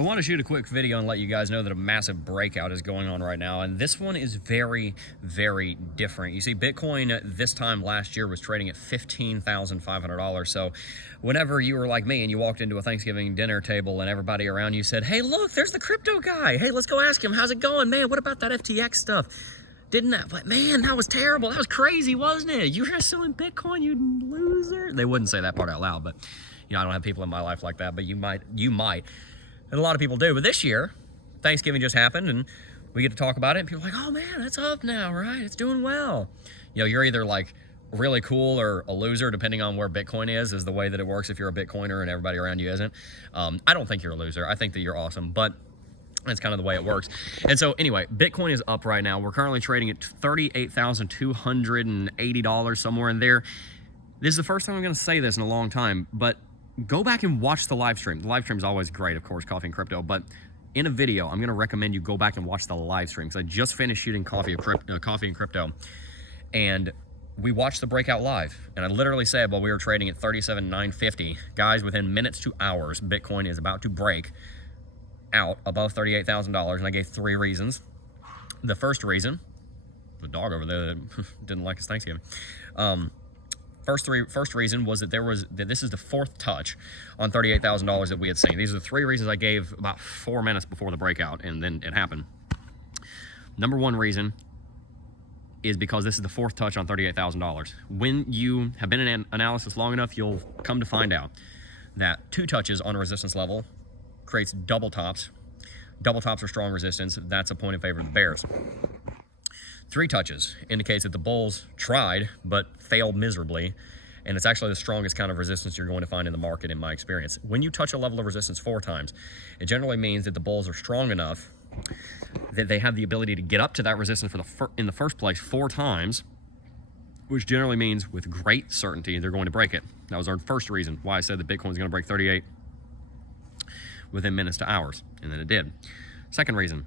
I want to shoot a quick video and let you guys know that a massive breakout is going on right now, and this one is very, very different. You see, Bitcoin this time last year was trading at $15,500. So whenever you were like me and you walked into a Thanksgiving dinner table and everybody around you said, "Hey, look, there's the crypto guy. Hey, let's go ask him, how's it going? Man, what about that FTX stuff? Didn't that, but man, that was terrible. That was crazy, wasn't it? You guys selling Bitcoin, you loser." They wouldn't say that part out loud, but you know, I don't have people in my life like that, but you might. And a lot of people do. But this year, Thanksgiving just happened, and we get to talk about it, and people are like, "Oh man, it's up now, right? It's doing well." You know, you're either like really cool or a loser, depending on where Bitcoin is the way that it works if you're a Bitcoiner and everybody around you isn't. I don't think you're a loser. I think that you're awesome, but that's kind of the way it works. And so anyway, Bitcoin is up right now. We're currently trading at $38,280, somewhere in there. This is the first time I'm going to say this in a long time, but go back and watch the live stream. The live stream is always great, of course, Coffee and Crypto, but in a video, I'm going to recommend you go back and watch the live stream, because I just finished shooting Coffee and Crypto, and we watched the breakout live, and I literally said while we were trading at 37,950, guys, within minutes to hours, Bitcoin is about to break out above $38,000, and I gave 3 reasons. The first reason, the dog over there that didn't like his Thanksgiving. First reason was that this is the 4th touch on $38,000 that we had seen. These are the 3 reasons I gave about 4 minutes before the breakout, and then it happened. Number 1 reason is because this is the 4th touch on $38,000. When you have been in analysis long enough, you'll come to find out that 2 touches on a resistance level creates double tops. Double tops are strong resistance. That's a point in favor of the bears. 3 touches indicates that the bulls tried but failed miserably, and it's actually the strongest kind of resistance you're going to find in the market in my experience. When you touch a level of resistance 4 times, it generally means that the bulls are strong enough that they have the ability to get up to that resistance in the first place 4 times, which generally means with great certainty they're going to break it. That was our first reason why I said that Bitcoin is going to break 38 within minutes to hours, and then it did. Second reason,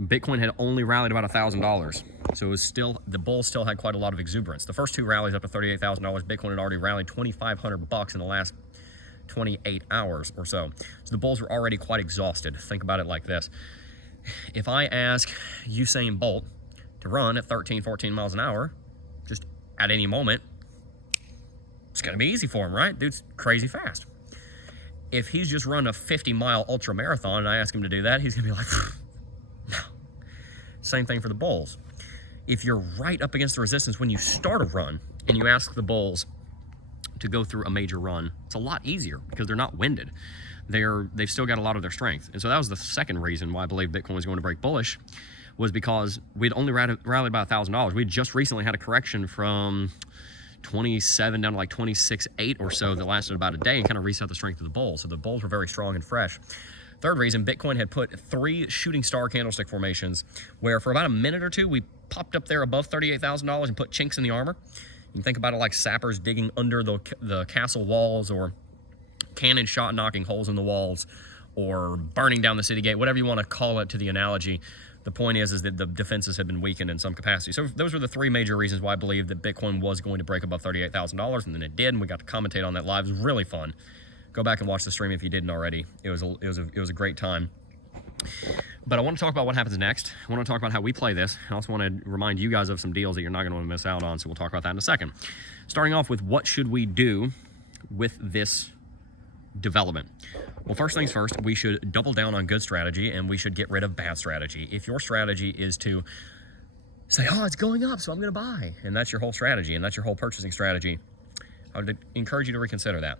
Bitcoin had only rallied about $1,000, so it was still, the bulls still had quite a lot of exuberance. The first 2 rallies up to $38,000, Bitcoin had already rallied $2,500 in the last 28 hours or so. So the bulls were already quite exhausted. Think about it like this. If I ask Usain Bolt to run at 13, 14 miles an hour, just at any moment, it's gonna be easy for him, right? Dude's crazy fast. If he's just run a 50-mile ultra marathon and I ask him to do that, he's gonna be like, no. Same thing for the bulls. If you're right up against the resistance when you start a run and you ask the bulls to go through a major run, it's a lot easier because they're not winded. They've still got a lot of their strength. And so that was the second reason why I believe Bitcoin was going to break bullish, was because we'd only rallied about $1,000. We'd just recently had a correction from 27 down to like 26.8 or so that lasted about a day and kind of reset the strength of the bulls. So the bulls were very strong and fresh. Third reason, Bitcoin had put 3 shooting star candlestick formations where for about a minute or 2, we popped up there above $38,000 and put chinks in the armor. You can think about it like sappers digging under the castle walls, or cannon shot knocking holes in the walls, or burning down the city gate, whatever you want to call it to the analogy. The point is that the defenses have been weakened in some capacity. So those were the 3 major reasons why I believe that Bitcoin was going to break above $38,000, and then it did, and we got to commentate on that live. It was really fun. Go back and watch the stream if you didn't already. It was a great time. But I want to talk about what happens next. I want to talk about how we play this. I also want to remind you guys of some deals that you're not going to want to miss out on, so we'll talk about that in a second. Starting off with, what should we do with this development? Well, first things first, we should double down on good strategy, and we should get rid of bad strategy. If your strategy is to say, oh, it's going up, so I'm going to buy, and that's your whole strategy, and that's your whole purchasing strategy, I would encourage you to reconsider that.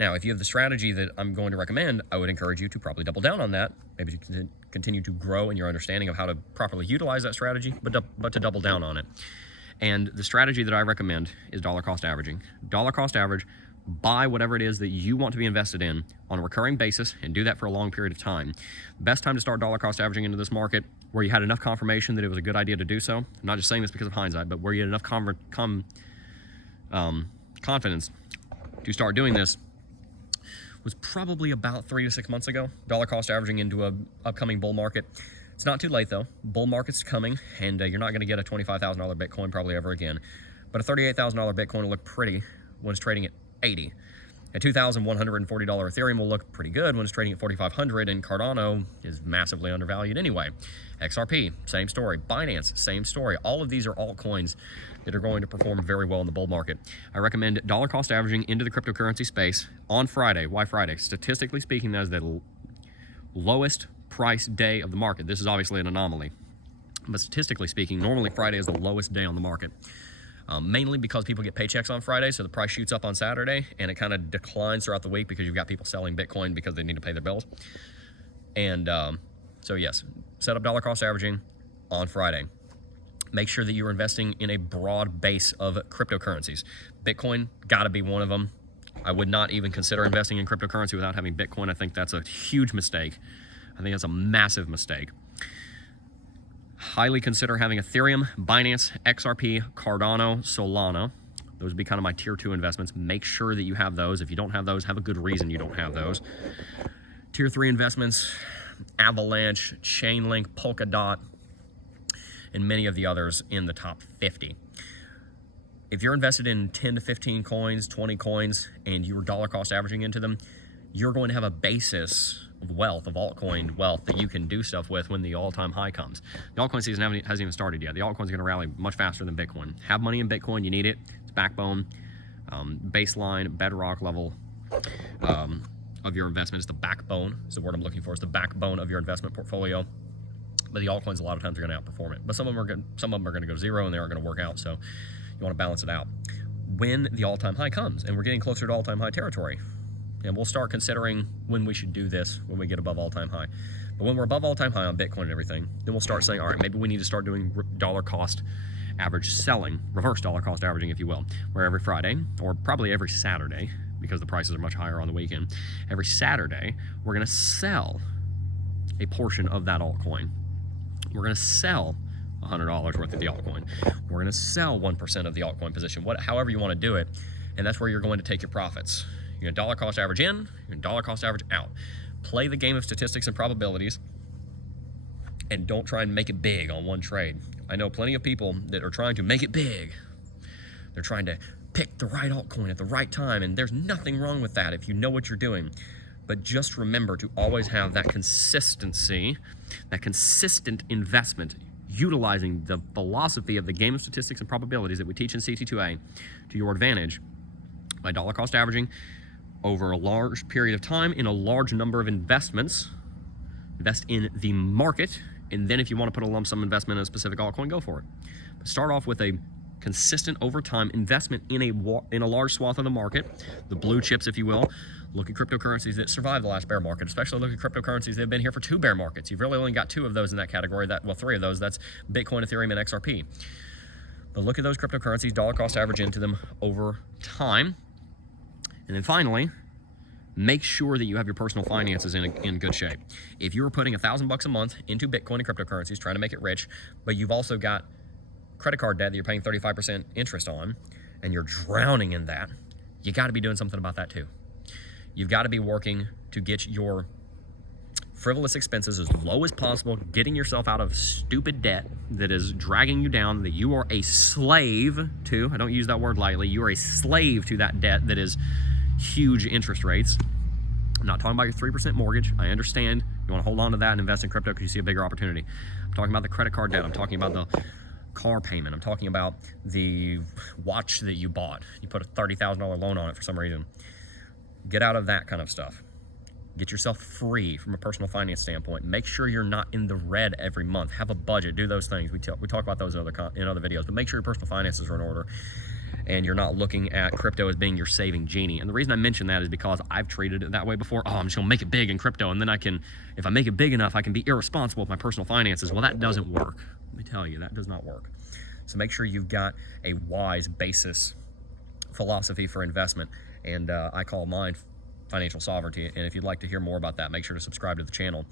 Now, if you have the strategy that I'm going to recommend, I would encourage you to probably double down on that, maybe to continue to grow in your understanding of how to properly utilize that strategy, but to double down on it. And the strategy that I recommend is dollar cost averaging. Dollar cost average, buy whatever it is that you want to be invested in on a recurring basis, and do that for a long period of time. Best time to start dollar cost averaging into this market, where you had enough confirmation that it was a good idea to do so. I'm not just saying this because of hindsight, but where you had enough confidence to start doing this, was probably about 3 to 6 months ago. Dollar cost averaging into a upcoming bull market. It's not too late though. Bull market's coming, and you're not going to get a $25,000 Bitcoin probably ever again. But a $38,000 Bitcoin will look pretty when it's trading at 80. A $2,140 Ethereum will look pretty good when it's trading at 4,500, and Cardano is massively undervalued anyway. XRP, same story. Binance, same story. All of these are altcoins that are going to perform very well in the bull market. I recommend dollar cost averaging into the cryptocurrency space on Friday. Why Friday? Statistically speaking, that is the lowest price day of the market. This is obviously an anomaly, but statistically speaking, normally Friday is the lowest day on the market. Mainly because people get paychecks on Friday, so the price shoots up on Saturday, and it kind of declines throughout the week because you've got people selling Bitcoin because they need to pay their bills. And so yes, set up dollar cost averaging on Friday. Make sure that you're investing in a broad base of cryptocurrencies. Bitcoin got to be one of them. I would not even consider investing in cryptocurrency without having Bitcoin. I think that's a huge mistake. I think that's a massive mistake. Highly consider having Ethereum, Binance, XRP, Cardano, Solana. Those would be kind of my tier 2 investments. Make sure that you have those. If you don't have those, have a good reason you don't have those. Tier 3 investments, Avalanche, Chainlink, Polkadot, and many of the others in the top 50. If you're invested in 10 to 15 coins, 20 coins, and you're dollar cost averaging into them, you're going to have a basis of wealth, of altcoin wealth that you can do stuff with when the all-time high comes. The altcoin season hasn't even started yet. The altcoin's going to rally much faster than Bitcoin. Have money in Bitcoin, you need it. It's backbone, baseline, bedrock level of your investment. It's the backbone, is the word I'm looking for. It's the backbone of your investment portfolio. But the altcoins, a lot of times, are going to outperform it. But some of them are going to go zero, and they aren't going to work out. So you want to balance it out. When the all-time high comes, and we're getting closer to all-time high territory, and we'll start considering when we should do this when we get above all-time high. But when we're above all-time high on Bitcoin and everything, then we'll start saying, all right, maybe we need to start doing dollar cost average selling, reverse dollar cost averaging, if you will, where every Friday, or probably every Saturday, because the prices are much higher on the weekend, every Saturday, we're going to sell a portion of that altcoin. We're going to sell $100 worth of the altcoin. We're going to sell 1% of the altcoin position, however you want to do it, and that's where you're going to take your profits. You're going to dollar cost average in, you're going to dollar cost average out. Play the game of statistics and probabilities, and don't try and make it big on one trade. I know plenty of people that are trying to make it big. They're trying to pick the right altcoin at the right time, and there's nothing wrong with that if you know what you're doing. But just remember to always have that consistency, that consistent investment, utilizing the philosophy of the game of statistics and probabilities that we teach in CT2A to your advantage by dollar cost averaging over a large period of time in a large number of investments. Invest in the market, and then if you want to put a lump sum investment in a specific altcoin, go for it. But start off with a consistent over time investment in a large swath of the market, the blue chips, if you will. Look at cryptocurrencies that survived the last bear market, especially look at cryptocurrencies that have been here for 2 bear markets. You've really only got 2 of those in that category, 3 of those. That's Bitcoin, Ethereum, and XRP. But look at those cryptocurrencies, dollar cost average into them over time. And then finally, make sure that you have your personal finances in good shape. If you're putting $1,000 a month into Bitcoin and cryptocurrencies, trying to make it rich, but you've also got credit card debt that you're paying 35% interest on, and you're drowning in that, you got to be doing something about that too. You've got to be working to get your frivolous expenses as low as possible, getting yourself out of stupid debt that is dragging you down, that you are a slave to. I don't use that word lightly. You are a slave to that debt that is huge interest rates. I'm not talking about your 3% mortgage. I understand you want to hold on to that and invest in crypto because you see a bigger opportunity. I'm talking about the credit card debt. I'm talking about the car payment. I'm talking about the watch that you bought. You put a $30,000 loan on it for some reason. Get out of that kind of stuff. Get yourself free from a personal finance standpoint. Make sure you're not in the red every month. Have a budget. Do those things. We talk about those in other videos, but make sure your personal finances are in order and you're not looking at crypto as being your saving genie. And the reason I mention that is because I've treated it that way before. Oh, I'm just gonna make it big in crypto, and then I can, if I make it big enough, I can be irresponsible with my personal finances. Well, that doesn't work. Let me tell you, that does not work. So make sure you've got a wise basis philosophy for investment, and I call mine financial sovereignty. And if you'd like to hear more about that, make sure to subscribe to the channel.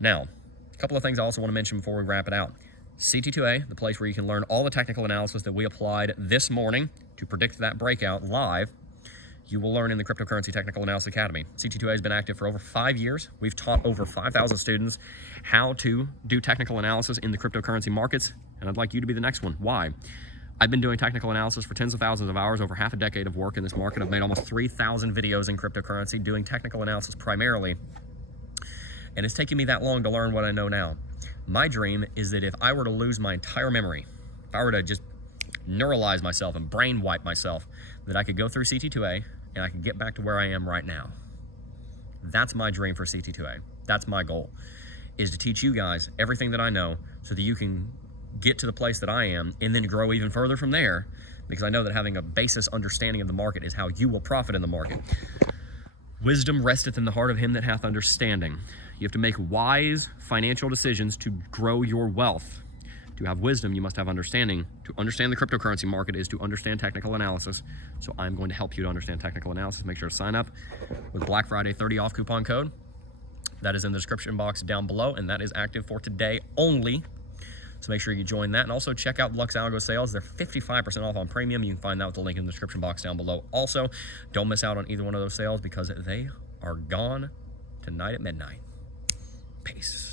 Now, a couple of things I also want to mention before we wrap it out. CT2A, the place where you can learn all the technical analysis that we applied this morning to predict that breakout live, you will learn in the Cryptocurrency Technical Analysis Academy. CT2A has been active for over 5 years. We've taught over 5,000 students how to do technical analysis in the cryptocurrency markets, and I'd like you to be the next one. Why? I've been doing technical analysis for tens of thousands of hours, over half a decade of work in this market. I've made almost 3,000 videos in cryptocurrency doing technical analysis primarily. And it's taken me that long to learn what I know now. My dream is that if I were to lose my entire memory, if I were to just neuralize myself and brain wipe myself, that I could go through CT2A and I could get back to where I am right now. That's my dream for CT2A. That's my goal, is to teach you guys everything that I know so that you can get to the place that I am and then grow even further from there, because I know that having a basis understanding of the market is how you will profit in the market. Wisdom resteth in the heart of him that hath understanding. You have to make wise financial decisions to grow your wealth. To have wisdom, you must have understanding. To understand the cryptocurrency market is to understand technical analysis. So I'm going to help you to understand technical analysis. Make sure to sign up with Black Friday 30 off coupon code. That is in the description box down below, and that is active for today only. So make sure you join that, and also check out Lux Algo sales. They're 55% off on premium. You can find that with the link in the description box down below. Also, don't miss out on either one of those sales because they are gone tonight at midnight. Peace.